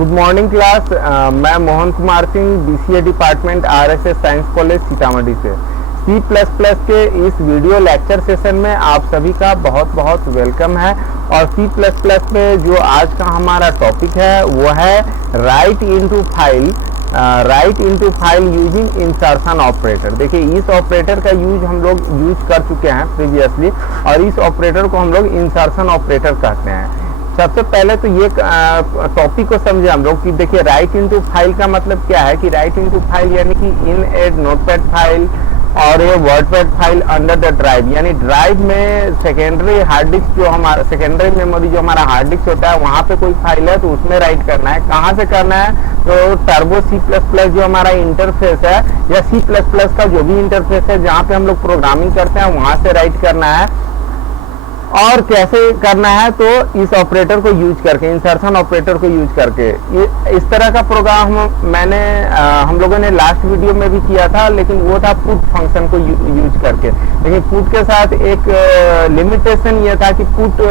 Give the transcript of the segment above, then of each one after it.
Good morning class. मैं Mohan Kumar Singh, BCA department, RSS science college Sitamarhi से। C++ के इस वीडियो लेक्चर सेशन में आप सभी का बहुत बहुत वेलकम है। और C++ में जो आज का हमारा टॉपिक है वो है right into file using insertion operator. देखिए, इस ऑपरेटर का यूज हम लोग यूज कर चुके हैं प्रीवियसली, और इस ऑपरेटर को हम लोग इंसर्शन ऑपरेटर कहते हैं। सबसे पहले तो ये टॉपिक को समझे हम लोग कि देखिए, राइट इनटू फाइल का मतलब क्या है कि राइट इनटू फाइल यानी कि इन ए नोटपैड फाइल और ये WordPad file under the drive, यानी ड्राइव में सेकेंडरी हार्ड डिस्क जो हमारा सेकेंडरी मेमोरी जो हमारा हार्ड डिस्क होता है वहाँ पे कोई फाइल है तो उसमें राइट करना है। कहाँ से करना है? तो टर्बो C++ जो हमारा इंटरफेस है या C++ का जो भी इंटरफेस है जहाँ पे हम लोग प्रोग्रामिंग करते हैं वहाँ से राइट करना है। और कैसे करना है? तो इस ऑपरेटर को यूज करके, इंसर्शन ऑपरेटर को यूज करके। इस तरह का प्रोग्राम हम लोगों ने लास्ट वीडियो में भी किया था, लेकिन वो था पुट फंक्शन को यूज करके। लेकिन पुट के साथ एक लिमिटेशन ये था कि put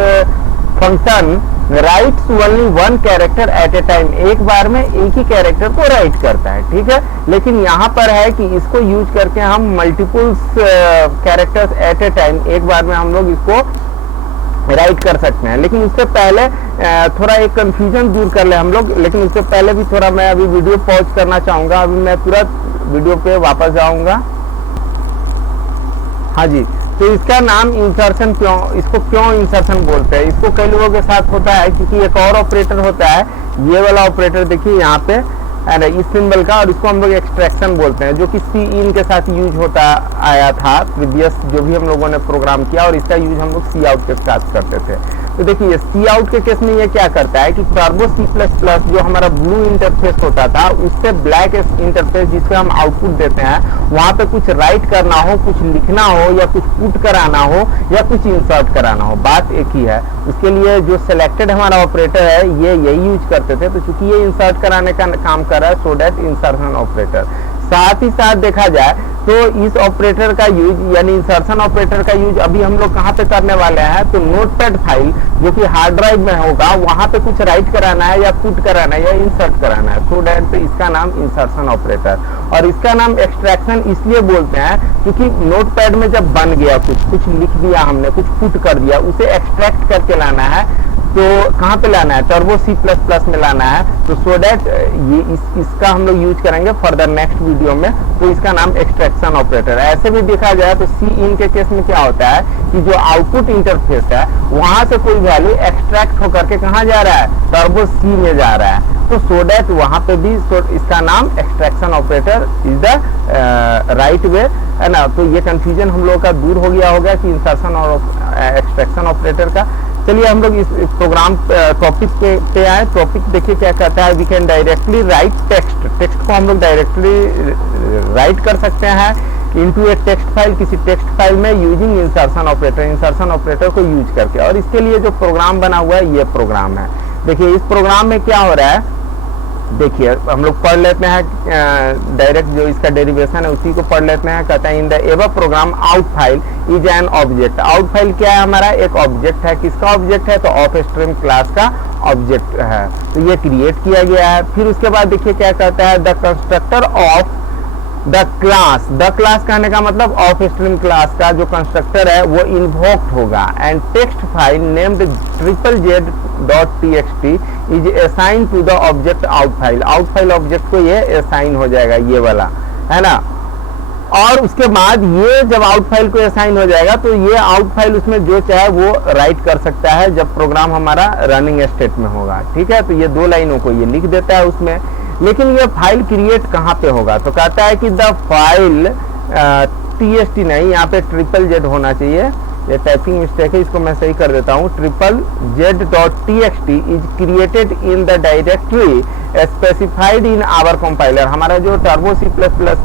function rights only one character eight a time, एक बार में एक ही कैरेक्टर को राइट करता है, ठीक है। लेकिन यहाँ पर है कि इसको यूज करके हम multiples characters at a time, एक बार में हम लोग इसको राइट कर सकते हैं। लेकिन उससे पहले थोड़ा एक कंफ्यूजन दूर कर ले हम लोग। लेकिन उससे पहले भी थोड़ा मैं अभी वीडियो पॉज करना चाहूंगा। अभी मैं तुरंत वीडियो पे वापस जाऊंगा। हाँ जी, तो इसका नाम इंसर्शन इसको क्यों इंसर्शन बोलते हैं? इसको कई लोगों के साथ होता है क्योंकि एक और ऑपरेटर होता है, ये वाला ऑपरेटर देखिए यहाँ पे इस सिंबल का, और इसको हम लोग एक्सट्रैक्शन बोलते हैं, जो कि सी इन के साथ यूज होता आया था प्रीवियस जो भी हम लोगों ने प्रोग्राम किया, और इसका यूज हम लोग सी आउट के साथ करते थे। तो देखिए, सी आउट के केस में ये क्या करता है कि टर्बो C++ जो हमारा ब्लू इंटरफेस होता था उससे ब्लैक इंटरफेस जिसपे हम आउटपुट देते हैं, वहां पे कुछ राइट करना हो, कुछ लिखना हो, या कुछ पुट कराना हो, या कुछ इंसर्ट कराना हो, बात एक ही है। उसके लिए जो सिलेक्टेड हमारा ऑपरेटर है ये यही यूज करते थे। तो चूंकि ये इंसर्ट कराने का काम कर रहा है, सो दैट इंसर्शन ऑपरेटर। साथ ही साथ देखा जाए तो इस ऑपरेटर का यूज यानी इंसर्शन ऑपरेटर का यूज अभी हम लोग कहाँ पे करने वाले हैं? तो नोटपैड फाइल जो कि हार्ड ड्राइव में होगा वहां पे कुछ राइट कराना है, या पुट कराना है, या इंसर्ट कराना है, सो दैट इसका नाम इंसर्शन ऑपरेटर। और इसका नाम एक्सट्रैक्शन इसलिए बोलते हैं क्योंकि नोटपैड में जब बन गया कुछ लिख दिया हमने, कुछ पुट कर दिया, उसे एक्सट्रैक्ट करके लाना है। तो कहाँ पे लाना है? टर्बो C++ में लाना है। तो सो दैट ये इसका हम लोग यूज करेंगे फर्दर नेक्स्ट वीडियो में। तो इसका नाम एक्सट्रैक्शन ऑपरेटर है। ऐसे भी देखा जाए तो सी इन के केस में क्या होता है कि जो आउटपुट इंटरफेस है वहां से कोई वैल्यू एक्सट्रैक्ट होकर के कहाँ जा रहा है? टर्बो C में जा रहा है। तो सो दैट वहां पे भी इसका नाम extraction operator is the right way, है ना। तो ये कंफ्यूजन हम लोग का दूर हो गया होगा कि इंसर्शन और एक्सट्रैक्शन ऑपरेटर का। चलिए हम लोग इस प्रोग्राम टॉपिक पे आए। टॉपिक देखिए क्या कहता है, we can directly write text को हम लोग डायरेक्टली राइट कर सकते हैं इनटू ए टेक्स्ट फाइल, किसी टेक्स्ट फाइल में यूजिंग इंसर्शन ऑपरेटर को यूज करके। और इसके लिए जो प्रोग्राम बना हुआ है ये प्रोग्राम है। देखिए, इस प्रोग्राम में क्या हो रहा है, देखिए हम लोग पढ़ लेते हैं डायरेक्ट जो इसका डेरिवेशन है उसी को पढ़ लेते हैं। कहता है in the above program out file is an object. Out file क्या है? हमारा एक ऑब्जेक्ट है। किसका ऑब्जेक्ट है? तो ऑफ स्ट्रीम क्लास का ऑब्जेक्ट है। तो ये क्रिएट किया गया है। फिर उसके बाद देखिए क्या कहता है, the constructor of the class कहने का मतलब ऑफ स्ट्रीम क्लास का जो कंस्ट्रक्टर है वो इन्वोक्ड होगा। And text file named ZZZ.txt is assign to the object out file object को ये असाइन हो जाएगा, ये वाला, है ना। और उसके बाद ये जब आउट फाइल को असाइन हो जाएगा तो ये आउट फाइल उसमें जो चाहे वो राइट कर सकता है जब प्रोग्राम हमारा रनिंग स्टेट में होगा, ठीक है। तो ये दो लाइनों को ये लिख देता है उसमें। लेकिन ये फाइल क्रिएट कहाँ पे होगा? तो कहता है कि द फाइल TST नहीं, यहाँ पे ZZZ होना चाहिए। ये टाइपिंग मिस्टेक है, इसको मैं सही कर देता हूँ। ZZZ.txt is created in the directory specified in our compiler. हमारा जो टर्बो C++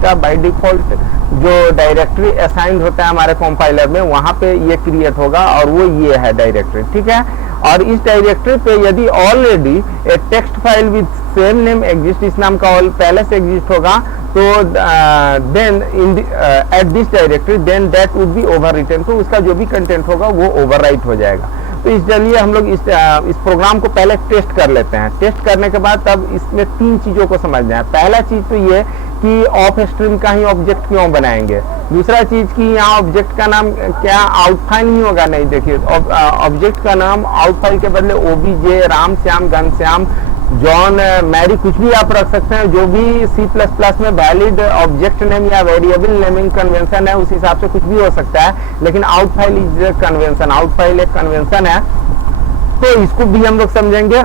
का बाय डिफॉल्ट जो डायरेक्टरी असाइंड होता है हमारे कंपाइलर में, वहां पे ये क्रिएट होगा, और वो ये है डायरेक्टरी, ठीक है। और इस डायरेक्टरी पे यदि already a text file with same name exist, इस नाम का पहले से एग्जिस्ट होगा, तो then at this directory then that would be overwritten. तो उसका जो भी कंटेंट होगा वो ओवरराइट हो जाएगा। तो इस चलिए हम लोग इस प्रोग्राम को पहले टेस्ट कर लेते हैं। टेस्ट करने के बाद तब इसमें 3 चीजों को समझना है। पहला चीज तो ये कि ऑफ स्ट्रीम का ही ऑब्जेक्ट क्यों बनाएंगे। दूसरा चीज कि यहाँ ऑब्जेक्ट का नाम क्या आउट फाइल नहीं होगा, नहीं, देखिए ऑब्जेक्ट का नाम आउट फाइल के बदले OBJ, Ram Shyam, Ghanshyam, John, Mary कुछ भी आप रख सकते हैं। जो भी C++ में वैलिड ऑब्जेक्ट नेम या वेरिएबल नेमिंग कन्वेंशन है उस हिसाब से कुछ भी हो सकता है, लेकिन out file is convention, out file एक कन्वेंशन है, तो इसको भी हम लोग समझेंगे।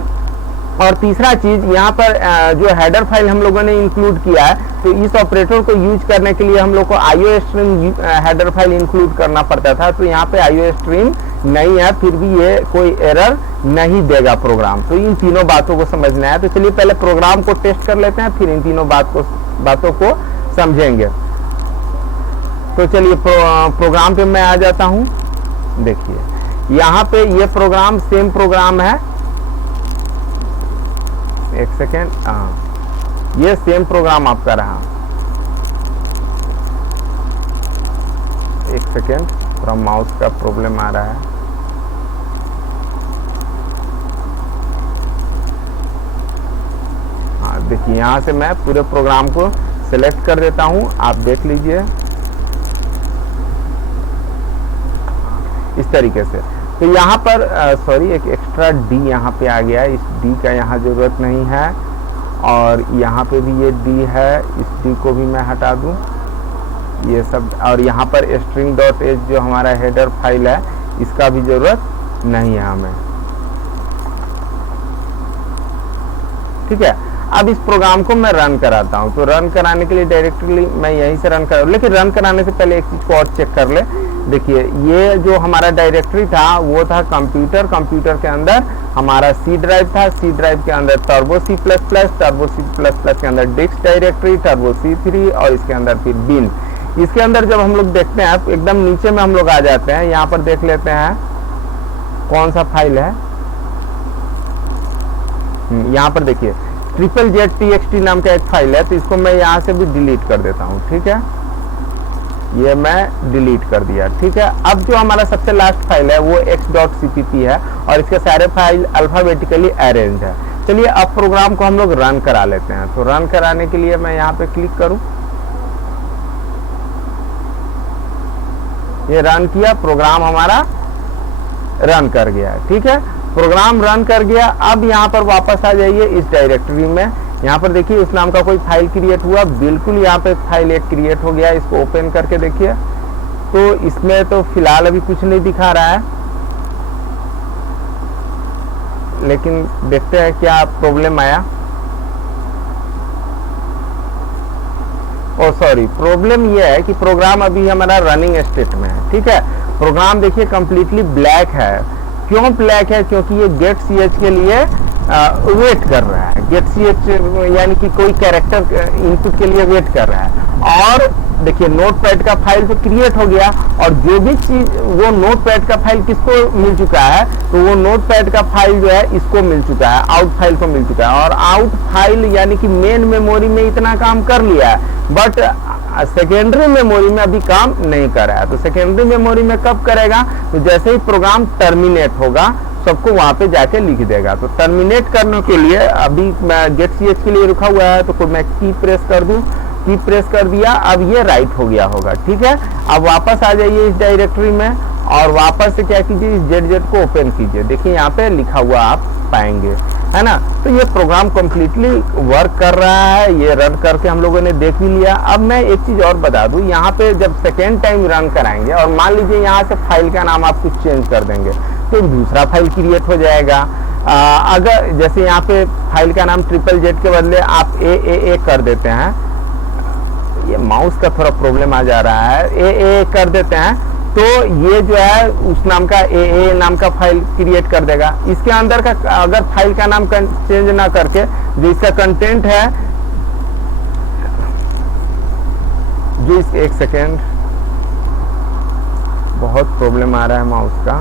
और तीसरा चीज यहाँ पर जो हेडर फाइल हम लोगों ने इंक्लूड किया है, तो इस ऑपरेटर को यूज करने के लिए हम लोग को IO stream header file include करना पड़ता था, तो यहाँ पे आईओ स्ट्रीम नहीं है, फिर भी ये कोई एरर नहीं देगा प्रोग्राम। तो इन तीनों बातों को समझना है। तो चलिए पहले प्रोग्राम को टेस्ट कर लेते हैं, फिर इन तीनों बातों को समझेंगे। तो चलिए प्रोग्राम पे मैं आ जाता हूँ। देखिए यहाँ पे ये प्रोग्राम सेम प्रोग्राम है, एक सेकेंड, हाँ ये सेम प्रोग्राम आपका रहा। एक सेकेंड, थोड़ा माउस का प्रॉब्लम आ रहा है। हाँ देखिए यहाँ से मैं पूरे प्रोग्राम को सिलेक्ट कर देता हूँ, आप देख लीजिए इस तरीके से। तो यहाँ पर सॉरी एक एक्स्ट्रा डी यहाँ पे आ गया है, इस डी का यहाँ ज़रूरत नहीं है, और यहाँ पे भी ये डी है, इस डी को भी मैं हटा दूँ ये सब। और यहाँ पर string.h जो हमारा हेडर फाइल है इसका भी ज़रूरत नहीं है हमें, ठीक है। अब इस प्रोग्राम को मैं रन कराता हूँ। तो रन कराने के लिए डायरेक्टली मैं यहीं से रन कर, लेकिन रन कराने से पहले एक चीज़ को और चेक कर ले। देखिए ये जो हमारा डायरेक्टरी था वो था कंप्यूटर, कंप्यूटर के अंदर हमारा सी ड्राइव था, सी ड्राइव के अंदर टर्बो C++, टर्बो C++ के अंदर डिस्क डायरेक्टरी, टर्बो C3 और इसके अंदर फिर बिन। इसके अंदर जब हम लोग देखते हैं एकदम नीचे में हम लोग आ जाते हैं, यहाँ पर देख लेते हैं कौन सा फाइल है। यहाँ पर देखिए ZZTXT नाम का एक फाइल है, तो इसको मैं यहाँ से भी डिलीट कर देता हूँ, ठीक है। ये मैं डिलीट कर दिया, ठीक है। अब जो हमारा सबसे लास्ट फाइल है वो x.cpp है और इसके सारे फाइल अल्फाबेटिकली अरेंज है। चलिए अब प्रोग्राम को हम लोग रन करा लेते हैं। तो रन कराने के लिए मैं यहाँ पे क्लिक करूँ, ये रन किया, प्रोग्राम हमारा रन कर गया, ठीक है। प्रोग्राम रन कर गया। अब यहाँ पर वापस आ जाइए इस डायरेक्टरी में। यहाँ पर देखिए इस नाम का कोई फाइल क्रिएट हुआ, बिल्कुल यहाँ पे फाइल एक क्रिएट हो गया। इसको ओपन करके देखिए, तो इसमें तो फिलहाल अभी कुछ नहीं दिखा रहा है, लेकिन देखते हैं क्या प्रॉब्लम आया। ओ सॉरी, प्रॉब्लम ये है कि प्रोग्राम अभी हमारा रनिंग स्टेट में है, ठीक है। प्रोग्राम देखिए कंप्लीटली ब्लैक है। क्यों ब्लैक है? क्योंकि ये गेट ch के लिए वेट कर रहा है। गेट ch यानी कि कोई कैरेक्टर इनपुट के लिए वेट कर रहा है। और देखिए नोटपैड का फाइल तो क्रिएट हो गया, और जो भी चीज वो नोटपैड का फाइल किसको मिल चुका है, तो वो नोटपैड का फाइल जो है इसको मिल चुका है, आउट फाइल को मिल चुका है। और आउट फाइल यानी कि मेन मेमोरी में इतना काम कर लिया है, बट सेकेंडरी मेमोरी में अभी काम नहीं कर रहा है। तो सेकेंडरी मेमोरी में कब करेगा? तो जैसे ही प्रोग्राम टर्मिनेट होगा सबको वहां पे जाके लिख देगा। तो टर्मिनेट करने के लिए अभी गेट ch के लिए रुका हुआ है, तो मैं की प्रेस कर दूं, की प्रेस कर दिया, अब ये राइट हो गया होगा, ठीक है। अब वापस आ जाइए इस डायरेक्टरी में और वापस से क्या कीजिए, इस ZZ को ओपन कीजिए। देखिए यहाँ पे लिखा हुआ आप पाएंगे, है ना। तो ये प्रोग्राम कंप्लीटली वर्क कर रहा है, ये रन करके हम लोगों ने देख भी लिया। अब मैं एक चीज और बता दूं, यहाँ पे जब सेकेंड टाइम रन कराएंगे और मान लीजिए यहाँ से फाइल का नाम आप कुछ चेंज कर देंगे, तो दूसरा फाइल क्रिएट हो जाएगा। अगर जैसे यहाँ पे फाइल का नाम ZZZ के बदले आप AAA कर देते हैं, ये माउस का थोड़ा प्रॉब्लम आ जा रहा है, AAA कर देते हैं, तो ये जो है उस नाम का AA नाम का फाइल क्रिएट कर देगा। इसके अंदर का अगर फाइल का नाम चेंज ना करके जो इसका कंटेंट है, जो इस एक सेकेंड, बहुत प्रॉब्लम आ रहा है माउस का।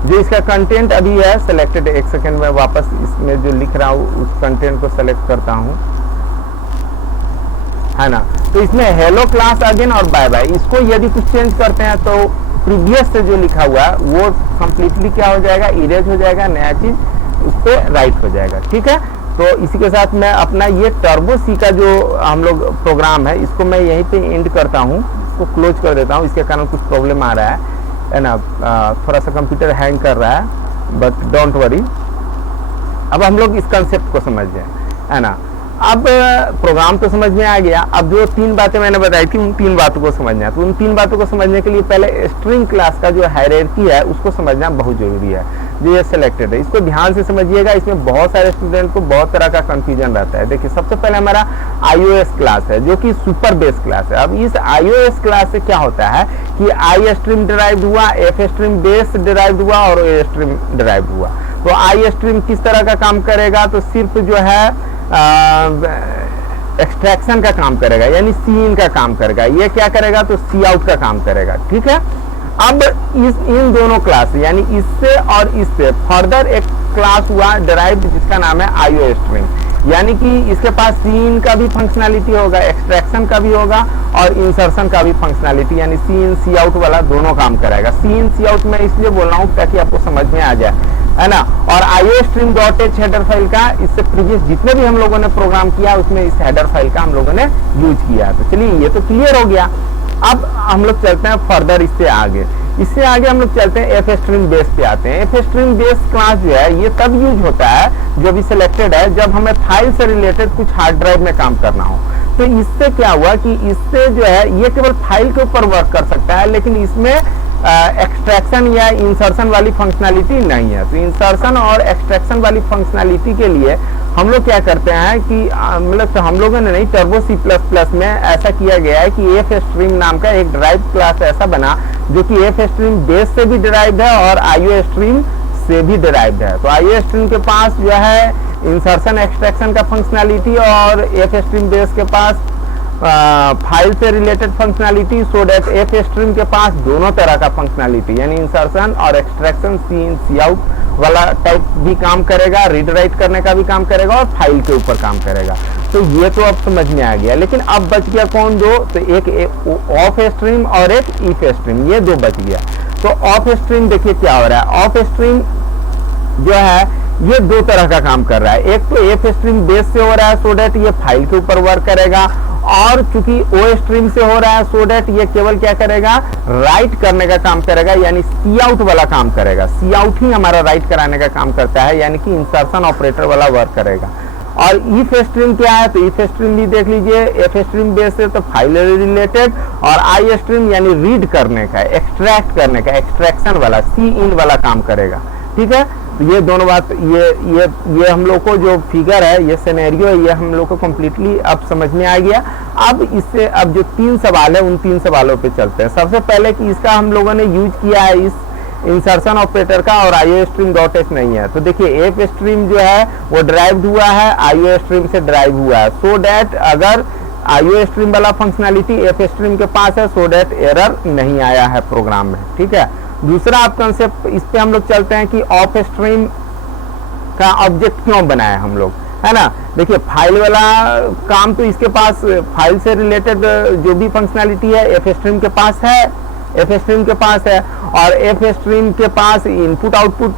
जो इसका कंटेंट अभी है सिलेक्टेड, एक सेकेंड में वापस इसमें जो लिख रहा हूँ उस कंटेंट को सेलेक्ट करता हूँ, है ना। तो इसमें हेलो क्लास अगेन और बाय बाय, इसको यदि कुछ चेंज करते हैं तो प्रीवियस से जो लिखा हुआ है वो कंप्लीटली क्या हो जाएगा, इरेज हो जाएगा, नया चीज उस पर राइट हो जाएगा। ठीक है, तो इसी के साथ मैं अपना ये टर्बो सी का जो हम लोग प्रोग्राम है इसको मैं यहीं पे एंड करता हूँ, इसको क्लोज कर देता हूँ। इसके कारण कुछ प्रॉब्लम आ रहा है ना, थोड़ा सा कंप्यूटर हैंग कर रहा है, बट डोंट वरी। अब हम लोग इस कंसेप्ट को समझ गए, है ना। अब प्रोग्राम तो समझ में आ गया, अब जो 3 बातें मैंने बताई थी उन 3 बातों को समझना है। तो उन 3 बातों को समझने के लिए पहले स्ट्रिंग क्लास का जो हायरार्की है उसको समझना बहुत जरूरी है, जो ये सिलेक्टेड है। इसको ध्यान से समझिएगा, इसमें बहुत सारे स्टूडेंट को बहुत तरह का कंफ्यूजन रहता है। देखिए, सबसे पहले हमारा iOS क्लास है जो कि सुपर बेस क्लास है। अब इस iOS क्लास से क्या होता है कि आई स्ट्रीम डिराइव्ड हुआ, एफ स्ट्रीम बेस डिराइव्ड हुआ और ए स्ट्रीम डिराइव्ड हुआ। तो आई स्ट्रीम किस तरह का काम करेगा, तो सिर्फ जो है एक्सट्रैक्शन का काम करेगा, यानी सी इन का काम करेगा। ये क्या करेगा, तो सी आउट का काम करेगा। ठीक है, अब इन दोनों क्लास यानी इससे और इससे फर्दर एक क्लास हुआ डिराइव्ड जिसका नाम है आईओ स्ट्रीम, यानी कि इसके पास सी इन का भी फंक्शनैलिटी होगा, एक्सट्रैक्शन का भी होगा और इंसर्शन का भी फंक्शनैलिटी, यानी सी इन सी आउट वाला दोनों काम कराएगा। सी इन सी आउट में इसलिए बोल रहा हूँ ताकि आपको समझ में आ जाए, है ना। और IOStream.h हेडर फाइल का इससे प्रीवियस जितने भी हम लोगों ने प्रोग्राम किया उसमें इस हेडर फाइल का हम लोगों ने यूज किया। तो चलिए ये तो क्लियर हो गया। अब हम लोग चलते हैं फर्दर इससे आगे हम लोग चलते हैं एफ स्ट्रीम बेस पे आते हैं। एफ स्ट्रीम बेस क्लास जो है ये तब यूज होता है जो भी सिलेक्टेड है जब हमें फाइल से रिलेटेड कुछ हार्ड ड्राइव में काम करना हो। तो इससे क्या हुआ कि इससे जो है ये केवल फाइल के ऊपर वर्क कर सकता है, लेकिन इसमें एक्सट्रैक्शन या इंसर्शन वाली फंक्शनैलिटी नहीं है। तो इंसर्शन और एक्सट्रैक्शन वाली फंक्शनैलिटी के लिए हम लोग क्या करते हैं कि मतलब तो हम लोगों ने नहीं, टर्बो C++ में ऐसा किया गया है कि एफ स्ट्रीम नाम का एक ड्राइव क्लास ऐसा बना जो कि एफ स्ट्रीम बेस से भी डिराइव्ड है और आईओ स्ट्रीम से भी डिराइव्ड है। तो आईओ स्ट्रीम के पास जो है इंसर्शन एक्सट्रैक्शन का फंक्शनैलिटी और एफ स्ट्रीम बेस के पास फाइल से related functionality, so that F stream के पास दोनों तरह का फंक्शनैलिटी यानी इंसर्शन और एक्सट्रैक्शन सी इन सी आउट वाला टाइप भी काम करेगा, रीड राइट करने का भी काम करेगा और फाइल के ऊपर काम करेगा। तो ये तो अब समझ में आ गया, लेकिन अब बच गया कौन दो, तो एक ऑफ स्ट्रीम और एक इफ स्ट्रीम, ये दो बच गया। तो ऑफ स्ट्रीम देखिए क्या हो रहा है, ऑफ स्ट्रीम जो है ये दो तरह का काम कर रहा है। एक तो एफ स्ट्रीम बेस से हो रहा है सो दैट ये फाइल के ऊपर वर्क करेगा, और चूंकि ओ स्ट्रीम से हो रहा है सो दैट ये केवल क्या करेगा, राइट करने का काम करेगा, यानी सी आउट वाला काम करेगा। सी आउट ही हमारा राइट कराने का काम करता है, यानी कि इंसर्शन ऑपरेटर वाला वर्क करेगा। और इफ स्ट्रीम क्या है, तो इफ स्ट्रीम भी देख लीजिए, एफ स्ट्रीम बेस से तो फाइल रिलेटेड, और आई स्ट्रीम यानी रीड करने का, एक्सट्रैक्ट करने का, एक्सट्रैक्शन वाला, सी इन वाला काम करेगा। ठीक है, तो ये दोनों बात, ये हम लोग को जो फिगर है, ये सिनेरियो है, ये हम लोग को कम्प्लीटली अब समझ में आ गया। अब इससे अब जो 3 सवाल है उन 3 सवालों पे चलते हैं। सबसे पहले कि इसका हम लोगों ने यूज किया है इस इंसर्शन ऑपरेटर का और IOStream.h नहीं है। तो देखिए एफ स्ट्रीम जो है वो ड्राइव्ड हुआ है, आईओ स्ट्रीम से ड्राइव हुआ है, सो दैट अगर आईओ स्ट्रीम वाला फंक्शनैलिटी एफ स्ट्रीम के पास है सो दैट एरर नहीं आया है प्रोग्राम में। ठीक है, दूसरा आप कंसेप्ट इस पे हम लोग चलते हैं कि ऑफ स्ट्रीम का ऑब्जेक्ट क्यों बनाया हम लोग, है ना। देखिए फाइल वाला काम तो इसके पास, फाइल से रिलेटेड जो भी फंक्शनैलिटी है एफ स्ट्रीम के पास है, एफ स्ट्रीम के पास है, और एफ स्ट्रीम के पास इनपुट आउटपुट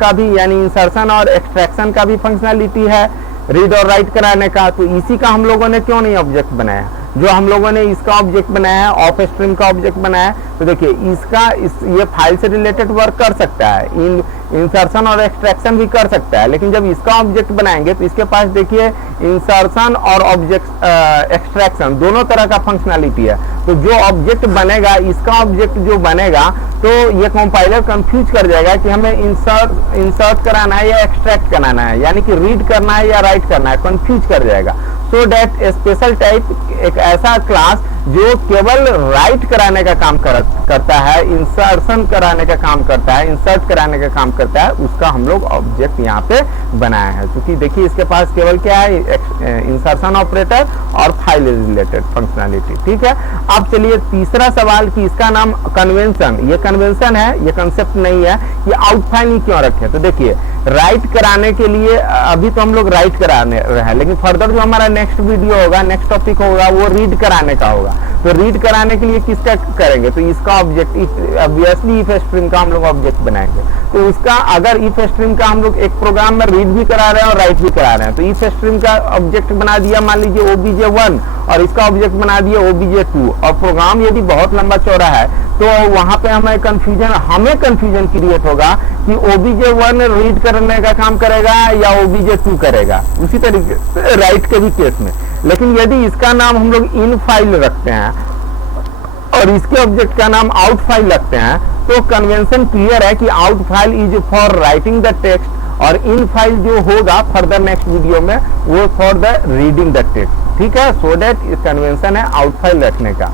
का भी यानी इंसर्शन और एक्सट्रैक्शन का भी फंक्शनैलिटी है, रीड और राइट कराने का। तो इसी का हम लोगों ने क्यों नहीं ऑब्जेक्ट बनाया, जो हम लोगों ने इसका ऑब्जेक्ट बनाया है, ऑफ स्ट्रीम का ऑब्जेक्ट बनाया है। तो देखिए ये फाइल से रिलेटेड वर्क कर सकता है, इंसर्शन और एक्सट्रैक्शन भी कर सकता है, लेकिन जब इसका ऑब्जेक्ट बनाएंगे तो इसके पास देखिए इंसर्शन और ऑब्जेक्ट एक्सट्रैक्शन दोनों तरह का फंक्शनैलिटी है। तो जो ऑब्जेक्ट बनेगा, इसका ऑब्जेक्ट जो बनेगा, तो ये कंपाइलर कंफ्यूज कर जाएगा कि हमें इंसर्ट कराना है या एक्सट्रैक्ट कराना है, यानी कि रीड करना है या राइट करना है, कंफ्यूज कर जाएगा। सो दैट स्पेशल टाइप, एक ऐसा क्लास जो केवल राइट कराने का काम करता है, इंसर्शन कराने का काम करता है, इंसर्ट कराने का काम करता है, उसका हम लोग ऑब्जेक्ट यहाँ पे बनाया है। क्योंकि देखिए इसके पास केवल क्या है, इंसर्शन ऑपरेटर और फाइल रिलेटेड फंक्शनैलिटी। ठीक है, अब चलिए तीसरा सवाल कि इसका नाम कन्वेंशन, ये कन्वेंशन है, ये कंसेप्ट नहीं है, ये आउट फाइल क्यों रखे। तो देखिए राइट कराने के लिए अभी तो हम लोग राइट कराने रहे हैं, लेकिन फर्दर जो हमारा नेक्स्ट वीडियो होगा, नेक्स्ट टॉपिक होगा, वो रीड कराने का होगा। तो रीड कराने के लिए किसका करेंगे, तो इसका ऑब्जेक्ट ऑब्वियसली इफ स्ट्रीम का हम लोग ऑब्जेक्ट बनाएंगे। तो उसका अगर इफ स्ट्रीम का हम लोग एक प्रोग्राम में रीड भी करा रहे हैं और राइट भी करा रहे हैं, तो इफ स्ट्रीम का ऑब्जेक्ट बना दिया मान लीजिए obj1 और इसका ऑब्जेक्ट बना दिया obj2, और प्रोग्राम यदि बहुत लंबा चौड़ा है तो वहां पे हमें कंफ्यूजन क्रिएट होगा कि obj1 रीड करने का काम करेगा या obj2 करेगा, उसी तरीके से राइट के भी केस में। लेकिन यदि इसका नाम हम लोग इन फाइल रखते हैं और इसके ऑब्जेक्ट का नाम आउट फाइल रखते हैं, तो कन्वेंशन क्लियर है कि out file is for writing the text और इन फाइल जो होगा फर्दर नेक्स्ट वीडियो में वो for the reading the text. ठीक है, सो दैट कन्वेंशन है आउट फाइल रखने का।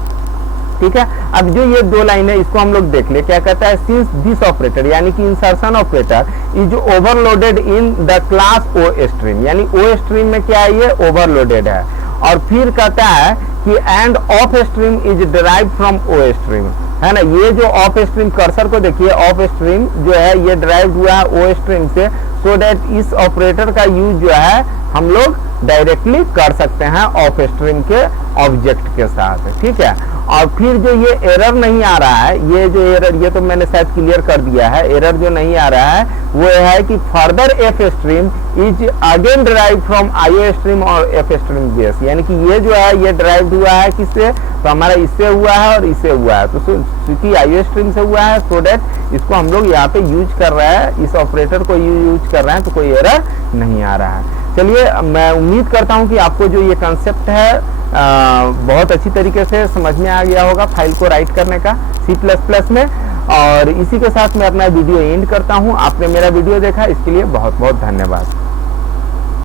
ठीक है, अब जो ये दो लाइन है इसको हम लोग देख ले, क्या कहता है, सिंस दिस ऑपरेटर यानी कि insertion operator is overloaded in the class ostream, यानी ओ स्ट्रीम में क्या है, ये ओवरलोडेड है। और फिर कहता है कि end of stream is derived from o stream, है ना। ये जो ऑफ स्ट्रीम कर्सर को देखिए, ऑफ स्ट्रीम जो है ये डिराइव्ड हुआ है ओ स्ट्रीम से, सो दैट इस ऑपरेटर का यूज जो है हम लोग डायरेक्टली कर सकते हैं ऑफ स्ट्रीम के ऑब्जेक्ट के साथ। ठीक है, और फिर जो ये एरर नहीं आ रहा है, ये जो एरर, ये तो मैंने शायद क्लियर कर दिया है, एरर जो नहीं आ रहा है वो है कि further F stream is again derived from IO stream और एफ स्ट्रीम बेस, यानी कि ये जो है ये डिराइव्ड हुआ है किससे, तो हमारा इससे हुआ है और इससे हुआ है। तो क्योंकि आईओ स्ट्रीम से हुआ है, सो दैट इसको हम लोग यहाँ पे यूज कर रहे हैं, इस ऑपरेटर को यूज कर रहे हैं, तो कोई एरर नहीं आ रहा है। चलिए, मैं उम्मीद करता हूँ कि आपको जो ये कंसेप्ट है बहुत अच्छी तरीके से समझ में आ गया होगा फाइल को राइट करने का C++ में। और इसी के साथ मैं अपना वीडियो एंड करता हूँ। आपने मेरा वीडियो देखा, इसके लिए बहुत बहुत धन्यवाद।